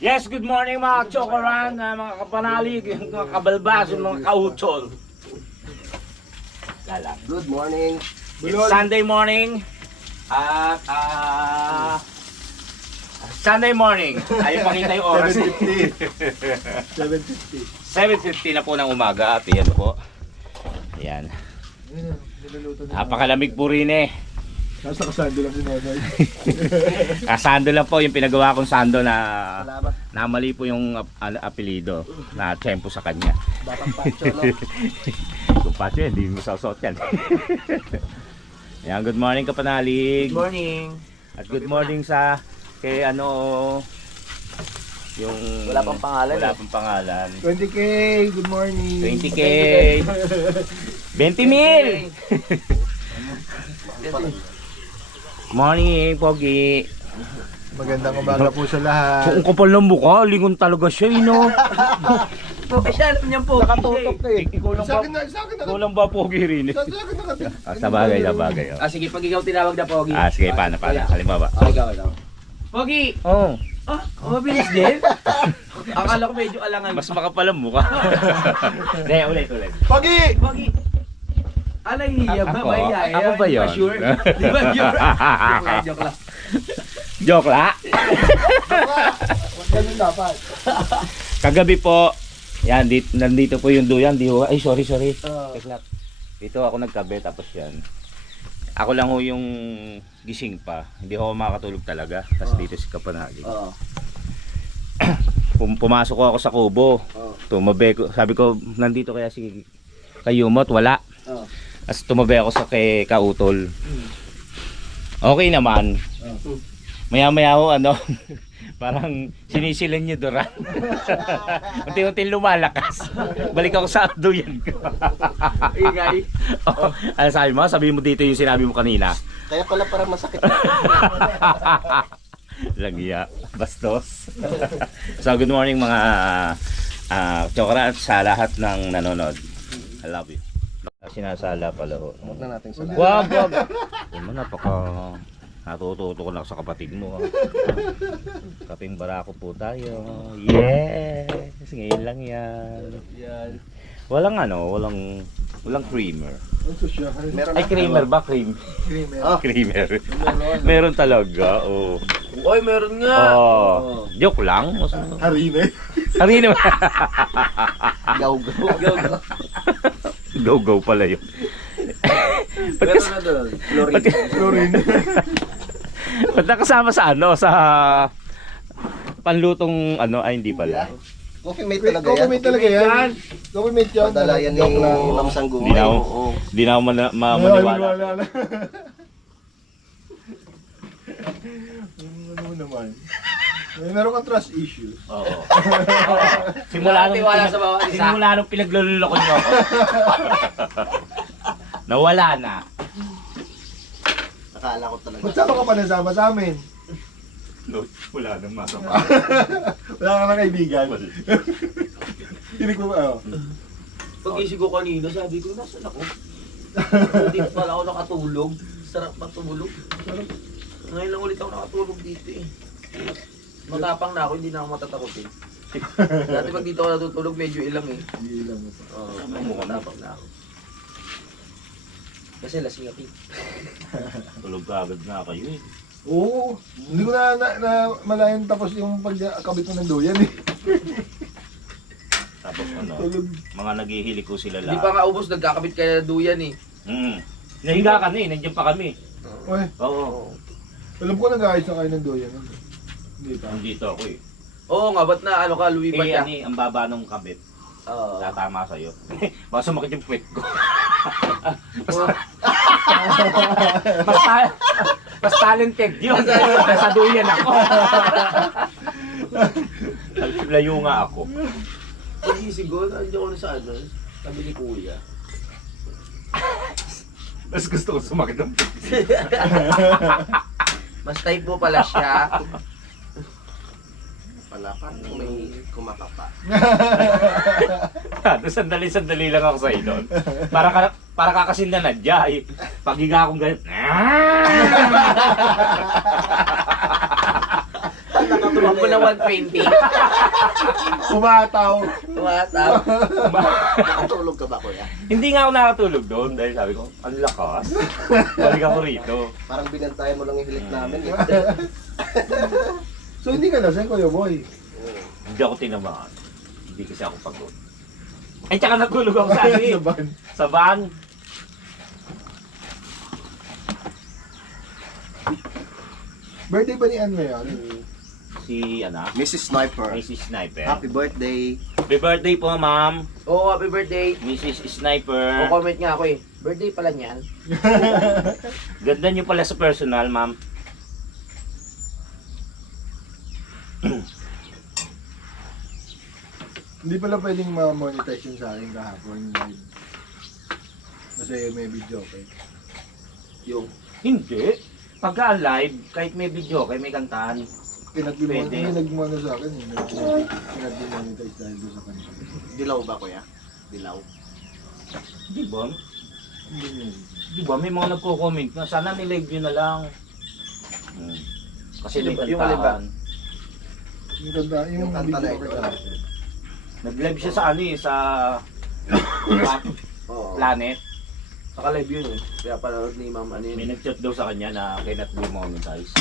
Yes, good morning mga chokoran, mga kapanalig, mga kabalbas, mga kautol. Good morning. It's Sunday morning. At Sunday morning. Ayun pakita yung oras. 7:50. 7:50 na po ng umaga at yan po. Ayan. Napakalamig po rin eh. Nasa kasando lang si Nonoy. Kasando lang po yung pinagawa kong sando na namali po yung apelido na tempo sa kanya. Batang Pancho, no? Kung pacho hindi mo sasot yan. Ayan, good morning kapanalig. Good morning. At good morning sa kay ano yung Wala pang pangalan. Wala pang pangalan. 20K, good morning. 20K. 20 mil. Morning, Pogi. Magandang umaga po sa lahat. Kung kapal ng mukha, lingon talaga siya, no? Siya, niyan po. Nakatutok na eh. Ikaw lang Sa ba? akin na, sa akin na. Ikaw lang ba, Pogi rin? Sa akin na. Sa bagay, sa bagay. Oh. Sige, pag ikaw tinawag na Pogi. Sige, paano? Halimbawa. Ikaw. Pogi! Oh, Mabilis din. Akala ko medyo alangan. mas makapal ang mukha. Hindi, ulit. Pagi! Pogi! Alay, hiya ba? Ako? Mahiya. Ako ba yun? Di ba sure? Di ba sure? Joke lang. Joke la. Ganun dapat. Kagabi po, yan, nandito po yung duyan. Ay, sorry. Teklat. Dito ako nagkabe, tapos yan. Ako lang ho yung gising pa. Hindi ako makakatulog talaga. Tapos dito si Kapanagi. Oo. Pumasok ko ako sa kubo. Tumabi ko. Sabi ko, nandito kaya si Kayumot? Wala. Oo. Tapos tumabi ako sa kay Kautol. Okay naman. Maya-maya ho, parang sinisilan niya doon. Unti-unti lumalakas. Balik ako sa duyan ko. Ingay. Ano sabi mo dito yung sinabi mo kanina? Kaya pala parang masakit. Lagya, bastos. So good morning mga chokra sa lahat ng nanonood. I love you. Sinasala pala ho. Huwag na natin sa Wag. Yung napaka natututo ko lang sa kapatid mo. Kaping barako po tayo. Yes! Ngayon lang yan. Walang creamer. Ano siya? Meron Ay, creamer ba? Cream. Creamer. Meron talaga. Oh. Oy, meron nga. Oh. Joke lang. Harina. Hari naman. Go. Go pala yun. Meron na doon. Chlorine. Ba't nakasama sa sa panlutong ay hindi pala. Coffee mate talaga yan. Coffee mate talaga yan. Coffee mate yan. Padala yan ni Ma'am Sangguni. Di na ako maniwala. Wala. Ano naman? Meron kang trust issues. Oo. Simula nung pinaglululoko niyo ako. Nawala na. Nakala ko talaga. Ba't saan ka pa nasama sa amin? No, wala nang masama. Wala ka na kaibigan. Hinig mo ba? Pag-isig ko kanina, sabi ko, nasan ako? Dito pala ako nakatulog. Sarap matulog. Ngayon lang ulit ako nakatulog dito eh. Matapang na ako, hindi na ako matatakot eh. Dati pag dito ako natutulog, medyo ilang eh. Hindi lang mo pa. Matapang na ako. Kasi lasing ako eh. Tulog ka agad na kayo eh. Oo. Hindi ko na malayan tapos yung pagkabit mo ng duyan eh. Tapos Tulog. mga naghihili ko sila Hindi pa nga ubos, nagkakabit kaya na duyan eh. Nahiga ka na eh, nandiyan pa kami. Uy, Oo. alam ko nag-aayos na kayo ng duyan. Hindi pa. Nandito ako eh. Oo nga, ba't na ano ka, lumipat ka? Ang baba ng kabit. Oo. Tatama sa'yo. Baka sumakit yung puwet ko. Mas talented yun. Nasa duyan ako. Layo nga ako. Pag-isig ko, nandiyan ko na sa ano, sabi ni Kuya. Mas gusto ko sumakit ng puwet. Mas type mo pala siya. Pala pa, may kumakapa. Sandali lang ako sa doon. Para kakasin na nadya eh. Paghiga akong ganit. Tumakbo na 120. Umataw. Tumataw. Nakatulog ka ba, kuya? Hindi nga ako nakatulog doon dahil sabi ko, ang lakas. Balik ako rito. Parang binantayan mo lang yung hilik namin. Eh. So hindi ka lasing, Kuya Boy. Hindi ako tinamaan. Hindi kasi ako pagod. Ay, tsaka natulog ako sa ano eh. Sa van. Sa van. Birthday ba ni Ann ngayon? Si, Mrs. Sniper. Mrs. Sniper. Happy birthday. Happy birthday po, ma'am. Oo, happy birthday. Mrs. Sniper. O-comment nga ako eh. Birthday pala niyan. Ganda niyo pala sa personal, ma'am. Hindi pala pwedeng ma-monetize yun sa akin kahapon live. Kasi may video, okay? Yung. Hindi. Pagka live, kahit may video, kahit may kantahan. Pwede. Nagmano sa akin eh. Nag-monetize dahil doon sa kanila. Dilaw ba, kuya? Dilaw. Di ba? Hindi. Di ba? May mga nagko-comment na sana nilive nyo na lang. Kasi may Yung alin ba? kantahan. Yung kanta, yung kanta na video ito. okay. Nag-live siya sa ano eh, sa Oo. Planet. Naka-live yun eh. Kaya panood ni Ma'am ano May yun. nag-chat daw sa kanya na cannot be monetized.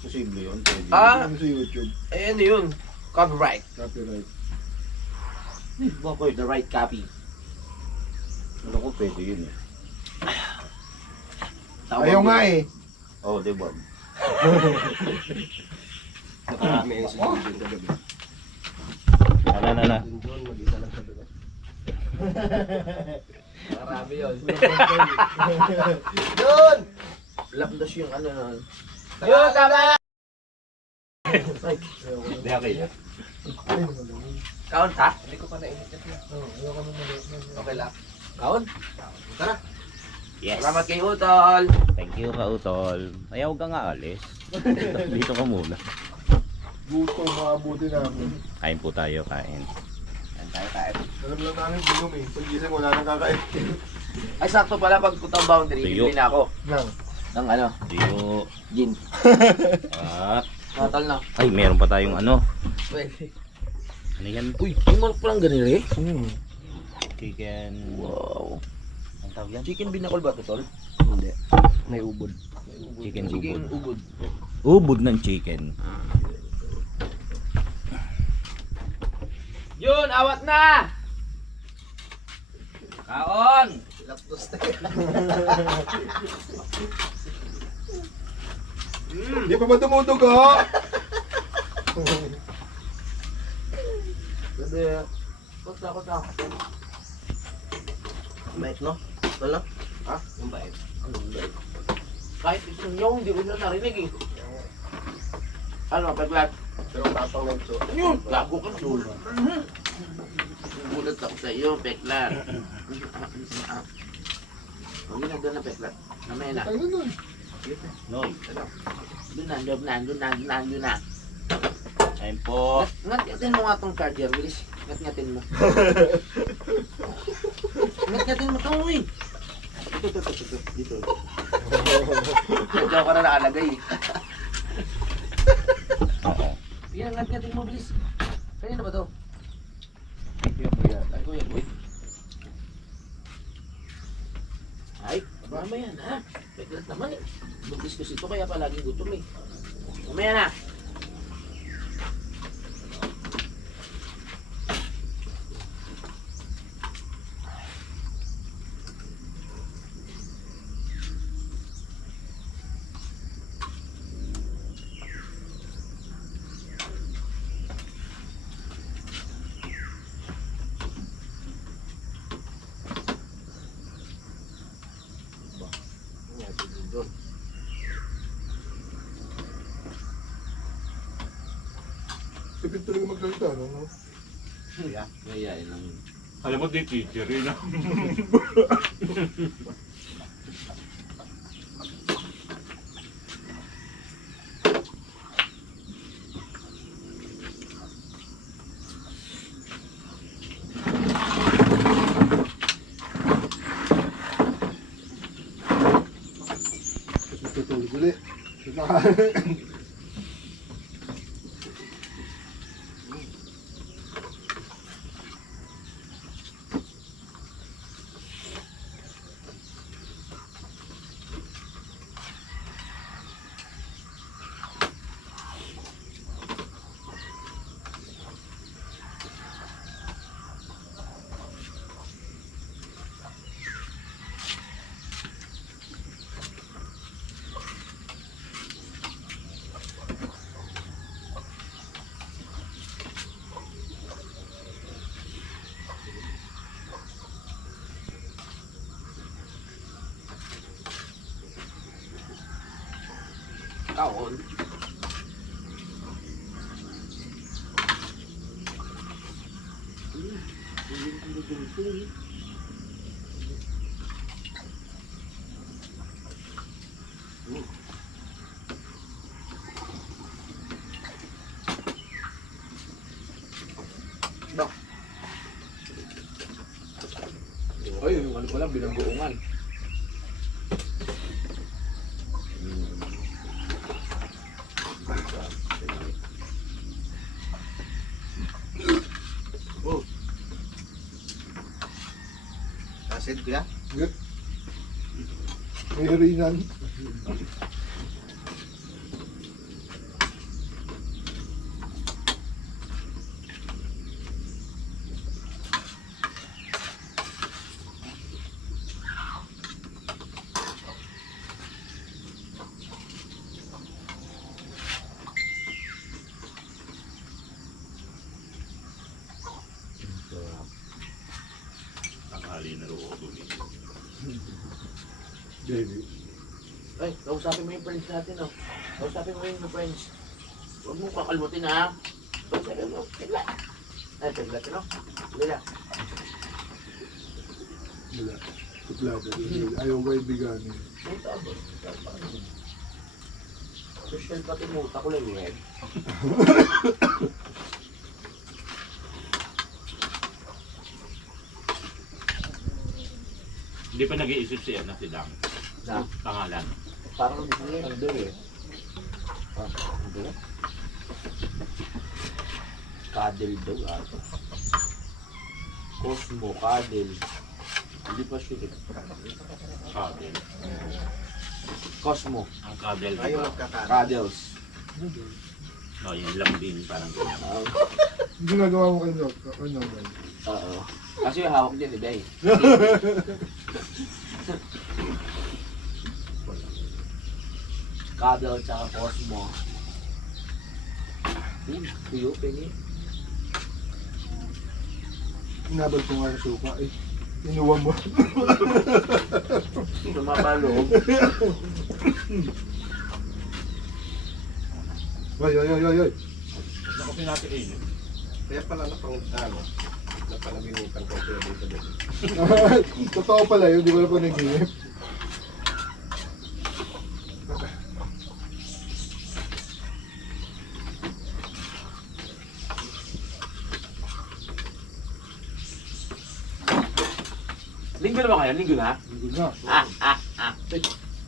Posible yun. Pwede. Ah! Ano sa YouTube, Eh ano yun? Copyright. copyright. Ba ko, the right copy. Ano ko, pwede yun eh. Ayaw nga eh. Oh, di ba? Nakarami yung si Junjun kagabi. Na. Junjun, mag-isa lang sa doon. Marami yun. Yun! Lapdos yung ano nun. Yun, tama! Hindi, okay na. Kaon ta? Hindi ko pa nainit na. Okay lang. Kaon? Tara. Yes. Salamat kay Utol. Thank you, Kautol. Ayaw ka nga alis. Dito ka muna. Gusto, maabuti namin. Kain po tayo, kain. Tayo. Alam lang namin, bulong eh. Pag-gising wala nang kakain. Ay sakto pala pag putang boundary, Tuyo. bibili na ako. Nang. Ng ano? Tiyo. Gin. At, Natal na. ay, meron pa tayong ano. Pwede. Ano yan? Uy, may manok palang ganun eh. Chicken. Wow. Ang tawag yan? Chicken binakol ba ito, Tol? Hindi. May ubod. Chicken Chicken ubod. ubod. Ubod ng chicken. Yun, awat na! Kaon! Laptos na Hindi pa ba tumutugo? Bebe, kota. Bait, no? Wala? Ha? Yung bait. Anong bait? Kahit isang nyo, hindi ko na narinig eh. Ano, paglat? Pero tapang ng so. Yun, gago ka sul. Gulat ako sa iyo, peklat. Huwag na doon na peklat. Namaya na. Tayo na nun. Noy. Doon na. Kain po. Ngat-ngatin mo nga tong charger, Willis. Ngat-ngatin mo. Ngat-ngatin mo to, uy. Ito. Dito. Diyan ka na nakalagay. Oo. Yan, ngat-ngatin mo, Willis. Kanina ba to? Ay, kuya, boy. Ay, mama yan, ha? Peklat naman eh. Mag-discuss ito, kaya palaging gutom eh. Mamaya na. Tipid tuloy magsalita, no? Mayayain lang yun. Alam mo, di teacher yun. Tutulog ulit. Kaon. Ay, yung ano pala, binanggoongan. Acid kuya? May harinan. Tanghali na roon bumili. Baby. Ay, kausapin mo yung friends natin, oh. Kausapin mo yung friends. Huwag mo kakalimutin, ha? Kausapin mo, tigla. Ay, tigla, no? Tigla. Wala. Suplada. Ayaw ko ibiganin. Ay, tapos. Social pati mo, tako lang yan. Hindi pa nag-iisip si ano, si Dam. Na, Pangalan. parang gusto niya, ando eh. Ah, ando na? Kadel daw, ato. Cosmo, Kadel. Hindi pa sure. Kadel. Cosmo, Ang Kadel. Ayaw Diba? magkakaroon. Kadels. No, yun lang din. Parang ganyan. Yung ginagawa mo kayo, ano ba? Oo. Kasi yung hawak dyan, iba eh. Kadel tsaka Cosmo. Tuyo, pengi. Inabal ko nga sa suka eh. Inuwan mo. Lumapaloob. Ay, ay, ay, ay, ay. Nakapin natin eh. Kaya pala napanaminutan ko kuya dito din. Totoo pala yun, di ko na po nag-iip. Linggo na ba kayo? Linggo na? Hindi na.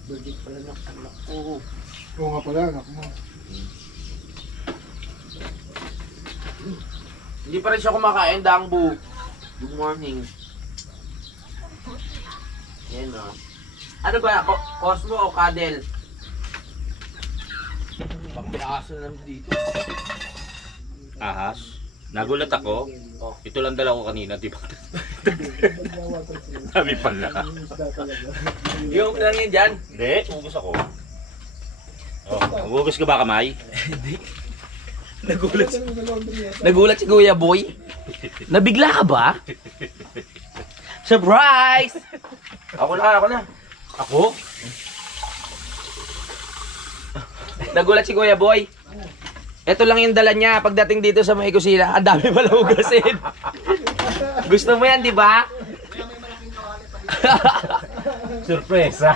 Birthday pala ng anak ko. Oo nga pala, anak mo. Hindi pa rin siya kumakain, Dangbu. Good morning. Yan o. Ano ba? Cosmo o Kadel? Baka may aso na dito. Ahas. Nagulat ako. Oh. Ito lang dala ko kanina, di ba? Sabi pala. Yung lang yan dyan. Hindi, hugas ako. Oh, hugas ka ba kamay? Nagulat si Kuya Boy. Nabigla ka ba? Surprise! Ako na. Ako? Nagulat si Kuya Boy. Ito lang yung dala niya pagdating dito sa may kusina. Ang dami pala hugasin. Gusto mo yan, di ba? Surpresa.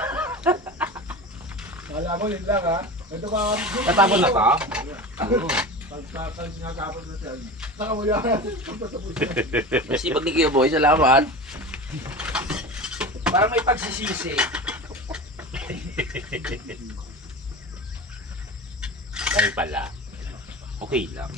Kala mo, yun lang ha. Ito ba? Natapon na to? Pagkakalit nga kapag na siya. Saka mo yan. Masipag ni Kuya Boy, salamat. Parang may pagsisisi. Sabi pala. Okay lang.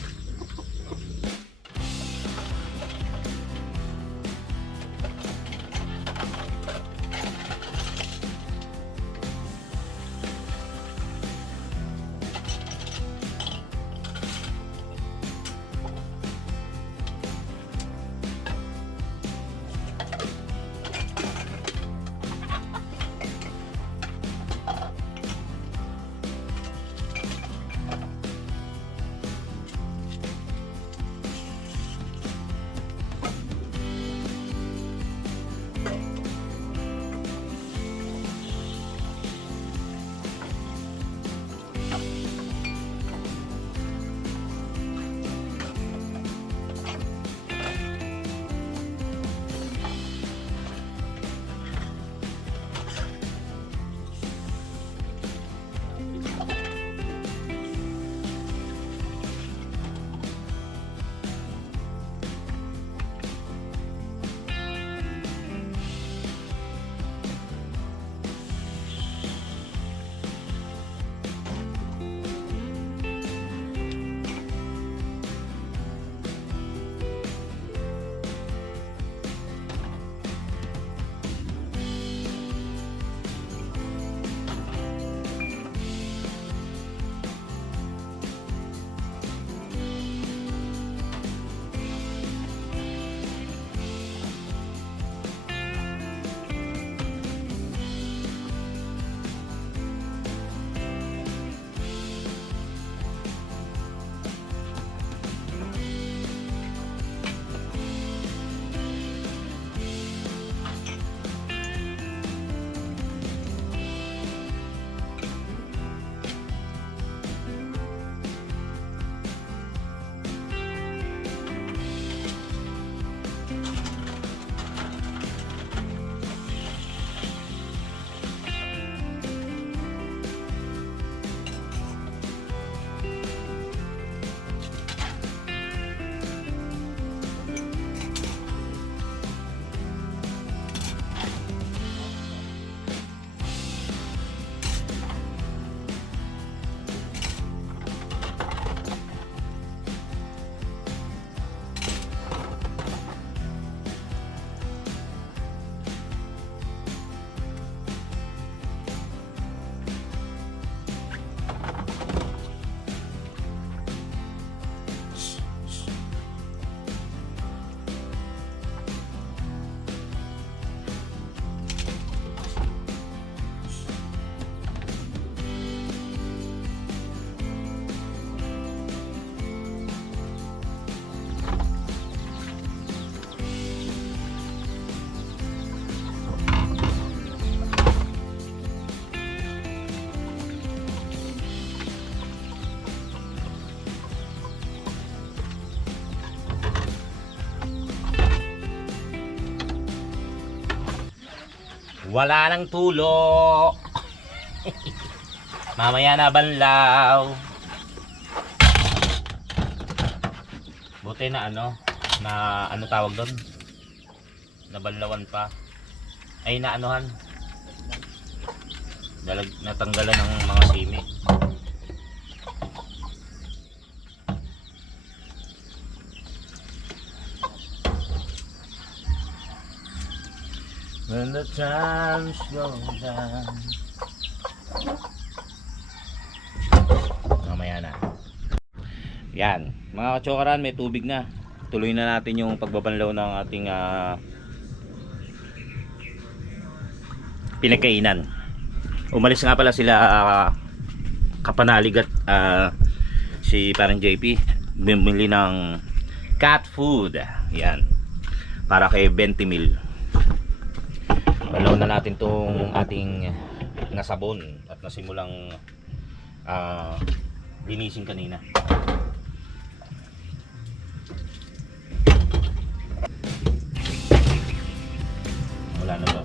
Wala nang tulo. Mamaya na banlaw. Buti na ano tawag doon? Nabanlawan pa. Ay naanuhan. Natanggalan ng mga simi. When the time slows down. Mamaya na. Yan, mga kachokaran, may tubig na. Tuloy na natin yung pagbabanlaw ng ating pinagkainan. Umalis nga pala sila Kapanalig at si parang JP bumili ng cat food. Yan, para kay 20 mil. Balaw na natin tong ating nasabon at nasimulang linisin kanina. Wala na ba?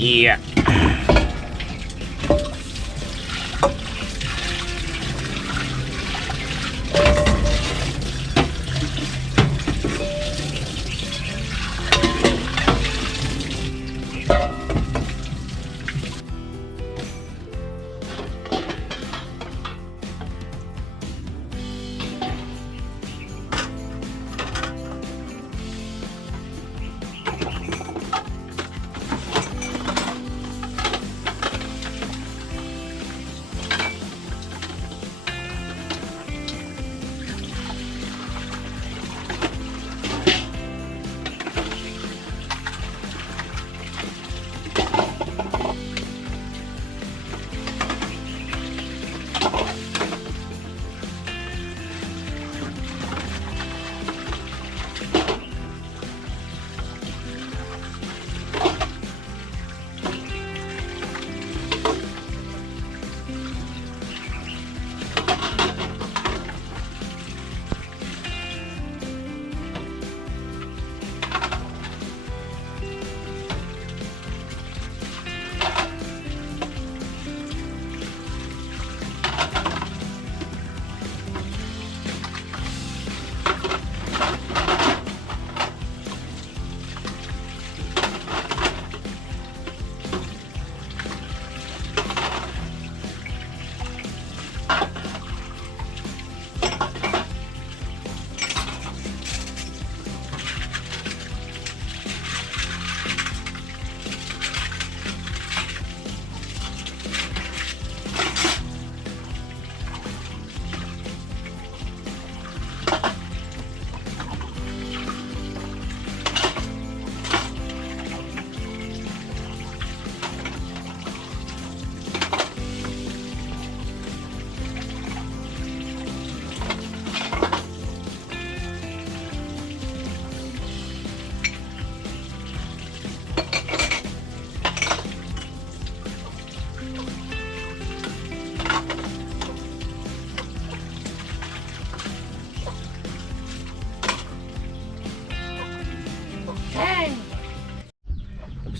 Iya.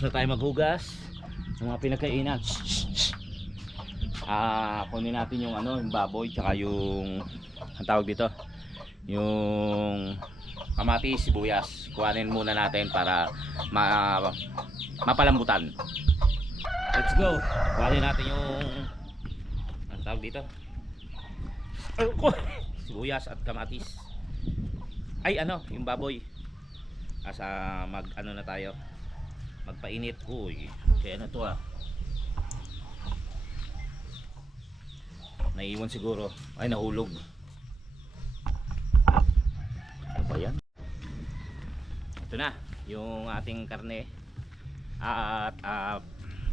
Tapos na tayo maghugas ng mga pinagkainan. Kunin natin yung yung baboy tsaka yung ang tawag dito, yung kamatis, sibuyas. Kuhanin muna natin para mapalambutan. Let's go. Kuhanin natin yung ang tawag dito, Sibuyas at kamatis. Ay ano, yung baboy. Asa mag ano na tayo. Magpainit. Uy, kaya na to ah. Naiiwan siguro. Ay, nahulog. Ano ba yan? Ito na, yung ating karne. At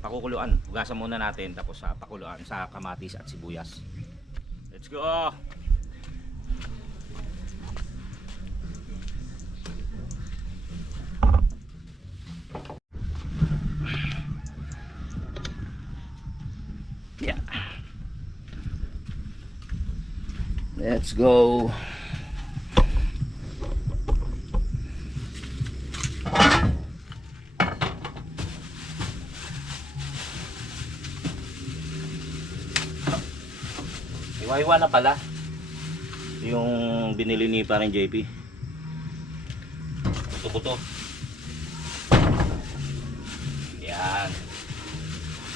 pakukuluan. Hugasan muna natin tapos pakuluan sa kamatis at sibuyas. Let's go! Yeah. Let's go. Iwa-iwa na pala yung binili ni parang JP. Buto-buto. Yan.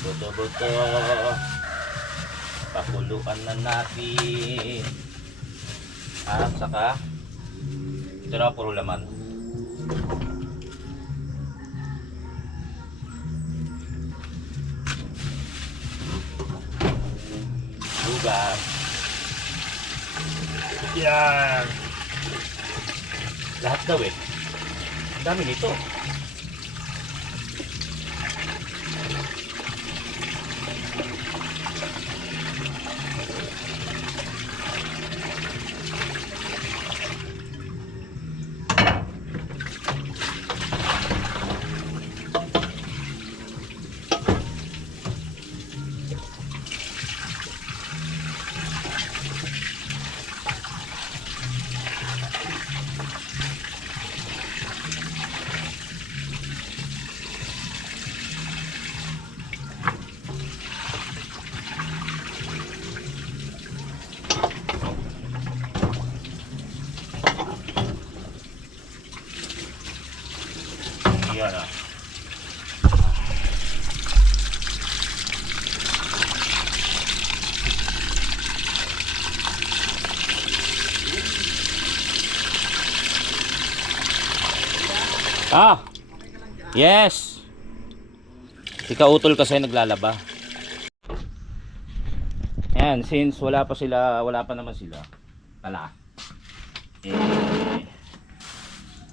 Buto-buto. Pakuluan na natin. At saka ito na puro laman. Lugar. Yan. Lahat daw eh. Ang dami nito. Yan ah. Ah. Yes. Si Kautol kasi naglalaba. Ayan, since wala pa naman sila. Pala.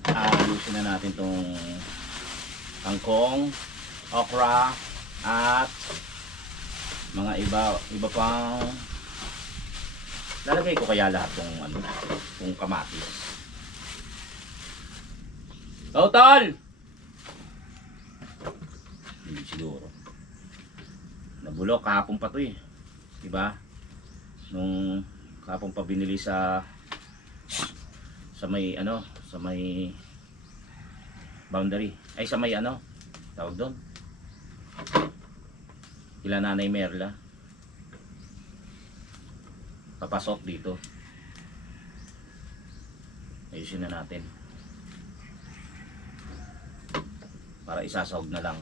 Ayusin na natin tong kangkong, okra, at mga iba pang lalagay ko kaya lahat tong kamatis. Kautol! Hindi siguro. Nabulok kahapon pa to eh. Diba? Nung kahapon pa binili sa may boundary. Ay sa may tawag doon. Kila Nanay Merla. Papasok dito. Ayusin na natin. Para isasahog na lang.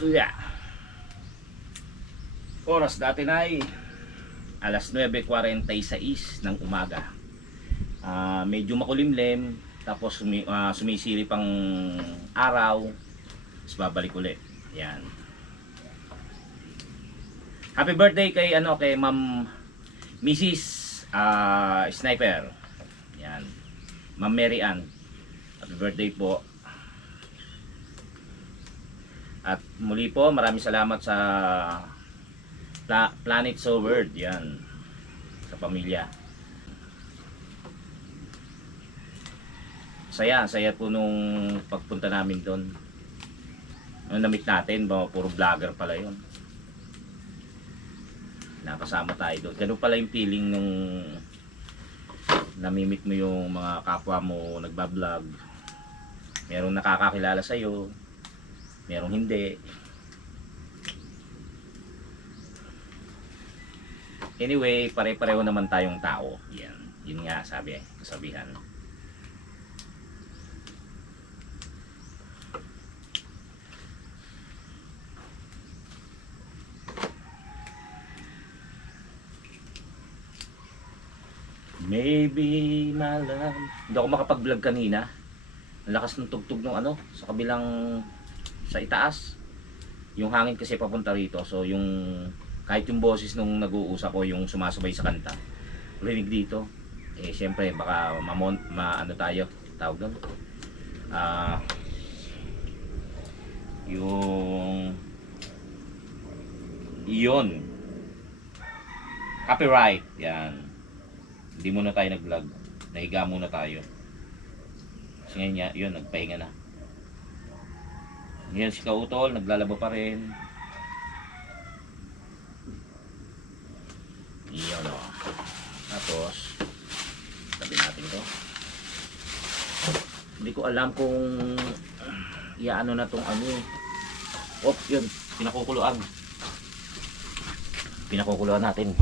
Yeah. Oras dati na ay alas 9:46 ng umaga. Medyo makulimlim, tapos sumisilip ang araw, tapos babalik ulit. Yan. Happy birthday kay kay Ma'am Mrs. Sniper. Yan. Ma'am Mary Ann. Happy birthday po. At muli po, maraming salamat sa Planet So World, yan, sa pamilya. Saya po nung pagpunta namin doon. Nung na-meet natin, puro vlogger pala yun. Nakasama tayo doon. Ganun pala yung feeling nung namimit mo yung mga kapwa mo nagbablog. Merong nakakakilala sa'yo, merong hindi. Anyway, pare-pareho naman tayong tao. Yan. Yun nga sabi, kasabihan. Maybe malam. Hindi ako makapag-vlog kanina. Ang lakas ng tugtog ng ano, sa kabilang, sa itaas. Yung hangin kasi papunta rito. So yung, kahit yung boses nung nag-uusap ko, yung sumasabay sa kanta, rinig dito. Eh syempre baka ano tayo, tawag doon. Yung iyon. Copyright. Yan. Hindi muna tayo nag-vlog. Nahiga muna tayo. Kasi ngayon, yun, nagpahinga na. Ngayon si Kautol, naglalaba pa rin. Iyon o. Tapos, tabi natin to. Hindi ko alam kung iaano na tong ano eh. Oh, yun. Pinakukuluan. Pinakukuluan natin.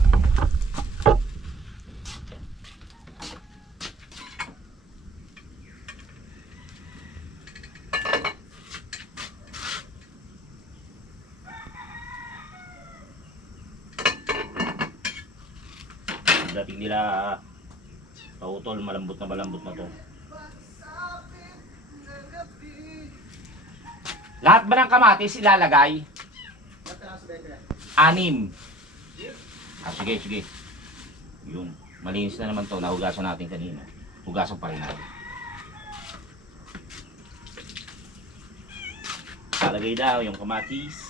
Dating nila Kautol, malambot na to. Lahat ba ng kamatis ilalagay? 6. Sige. Yun. Malinis na naman to. Nahugasan natin kanina. Hugasan pa rin natin. Lalagay daw yung kamatis.